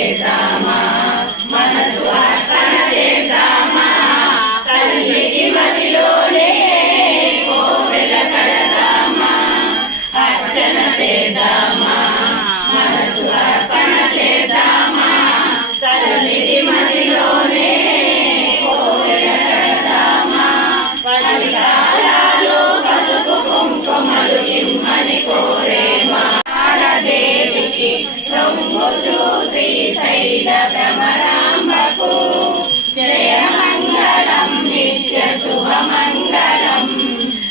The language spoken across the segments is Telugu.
చేద్దామా మనసు అర్పణ చేద్దామా తల్లికి మదిలోనే కోవెల కడదామా అర్చన చేద్దామా మనసు అర్పణ చేద్దామా తల్లికి మదిలోనే కోవెల కడదామా పది కాలాలు పసుపు కుంకుమలు ఇమ్మని కోరేమా దేవికి రొంగు చూసి శైల భ్రమరాంబకు జయ మంగళం నిత్య శుభమంగళం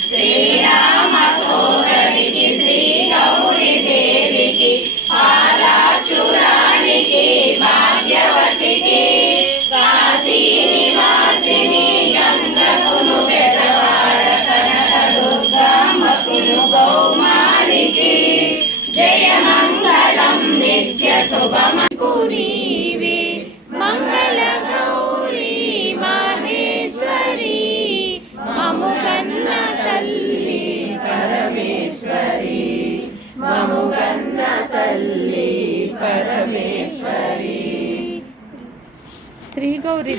శ్రీరామ సోదరికి శ్రీ గౌరీ దేవికి పాలాచురానికి భాగ్యవతికి కాశీ నివాసిని గంగకును పెదవాడ కనక దుర్గాంబకును కౌమారికి జయ మంగళం నిత్య శుభమకురీవి మంగళ గౌరీ మహేశ్వరి మముగన్న తల్లి పరమేశ్వరి మముగన్న తల్లి పరమేశ్వరి శ్రీ గౌరీ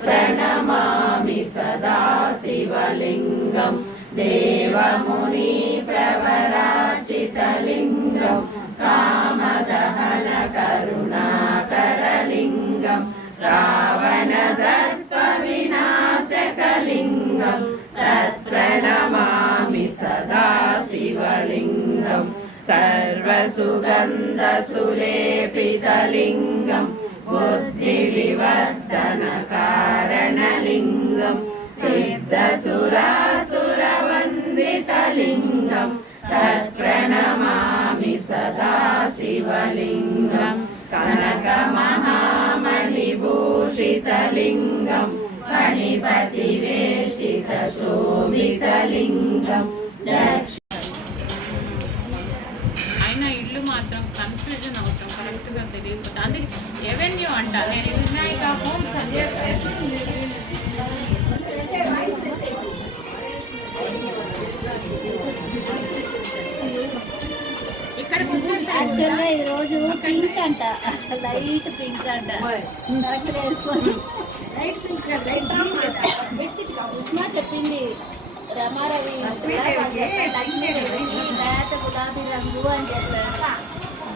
प्रणमामि सदा शिवलिंगं देवमुनि प्रवराचितलिंगं कामदहन करुणाकरलिंगं रावणदर्प विनाशकलिंगं तत्प्रणमामि सदा शिवलिंगं सर्वसुगन्धसुलेपितलिंगं बुद्धिविवर्धन कारणलिंगं सिद्धसुरासुरवन्दितलिंगं तत्प्रणमामि सदा शिवलिंगं कनकमहामणिभूषितलिंगं फणिपतिवेष्टितशोभितलिंगं మాత్రం కన్ఫ్యూజన్ అవుతాం కరెక్ట్గా తెలియకపోతే అది ఎవెన్యూ అంట నేను వినాయక హోమ్స్ అని ఇక్కడ యాక్చువల్గా ఈరోజు పింక్ అంట లైట్ పింక్ అంట వేసుకొని లైట్ పింక్ బెడ్షీట్ ఉప్మా చెప్పింది రమారవి లేత గులాబీ రంగు అని చెప్పారు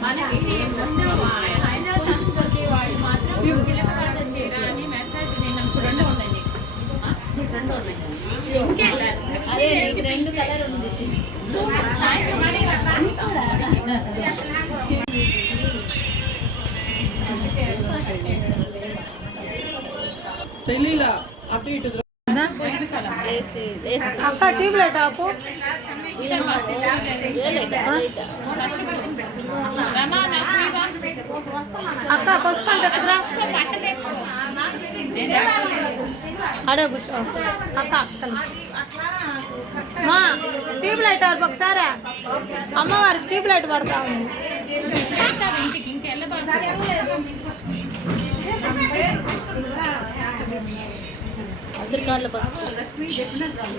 మనకి ముందు హైదరాబాద్ సంస్కృతి వాళ్ళు మాత్రం చిలకరాజ చీర అని మెసేజ్ నేను రెండు ఉన్నాయి రెండు ఉన్నాయి అదే నీకు రెండు కలర్ ఉంది తెలీలా అటు ఇటు అక్క ట్యూబ్లైట్ ఆపు అక్క పసుపు అంటరా అడే కూర్చో అక్క మా ట్యూబ్లైట్ ఆపు ఒకసారి అమ్మవారికి ట్యూబ్లైట్ పడతా ఉంది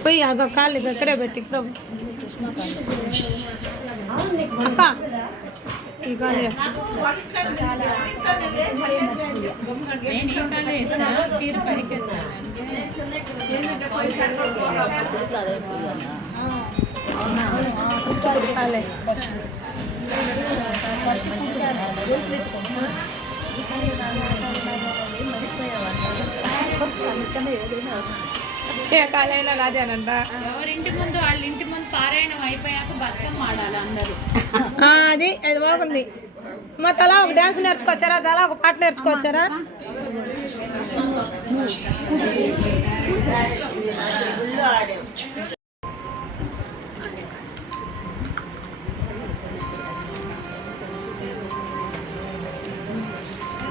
పోయి ఆగ కాళ్ళు ఇక్కడే పెట్టి అక్క ఈ కాళ్ళు చీర పైకి కాలైనా అదేనంట ఎవరింటి ముందు వాళ్ళ ఇంటి ముందు పారాయణం అయిపోయాక బతుకమ్మ ఆడాలి అందరూ అది అది బాగుంది మా తలా ఒక డ్యాన్స్ నేర్చుకొచ్చారా తలా ఒక పాట నేర్చుకొచ్చారా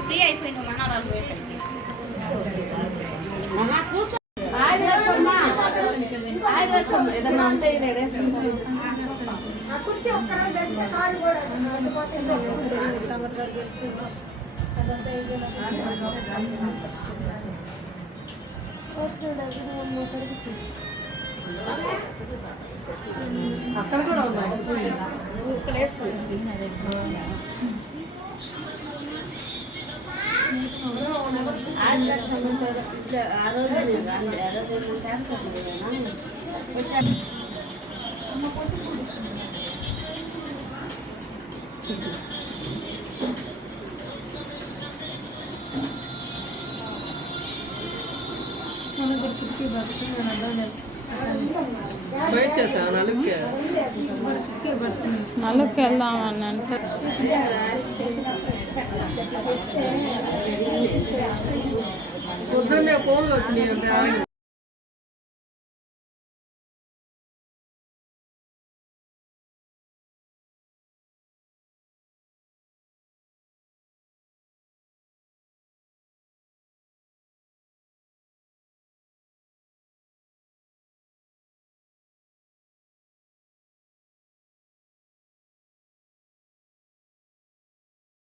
ఫ్రీ అయిపోయింది ఏదన్నా ఉంటే అక్కడ కూడా ఉన్నాయి నలుగుకి వెళ్దామని అంటే పొద్దున్నే ఫోన్లు వచ్చినాయి అంటే